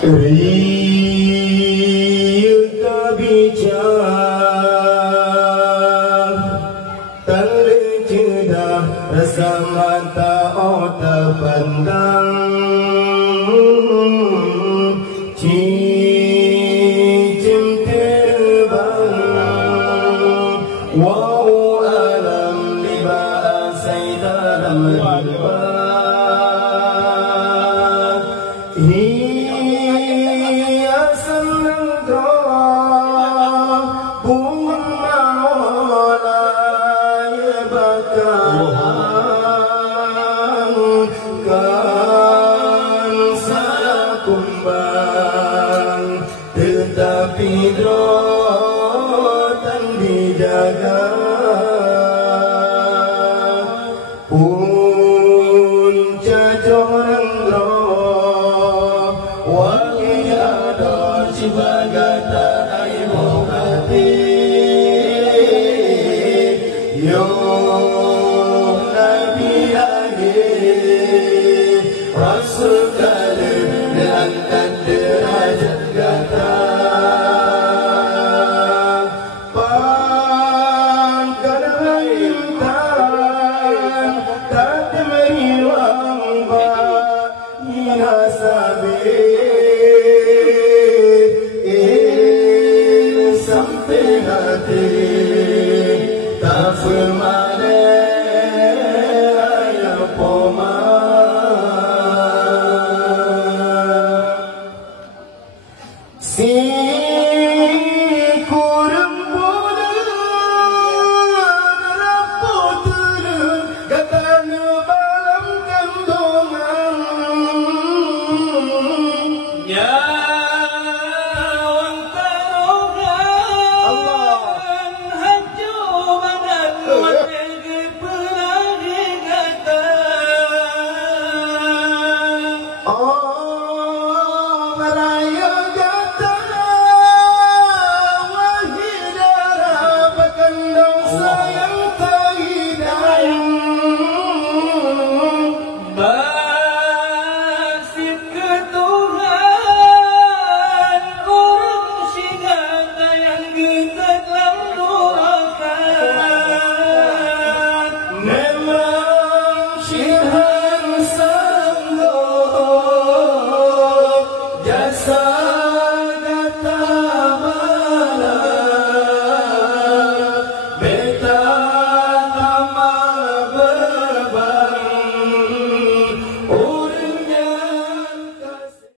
Ria bijak terjedah rasa mata otak pandang cincin terbang wow alam libasai dalam riba tetapi drotan dijaga punca jorang droh wangi ada cibagata ibu hati yo nabi akhir rasul kalim diangkat derajat gata sampai hati tak firmane ayah poma si kurang bodoh rapot katanya balam kandungan ya oh merayap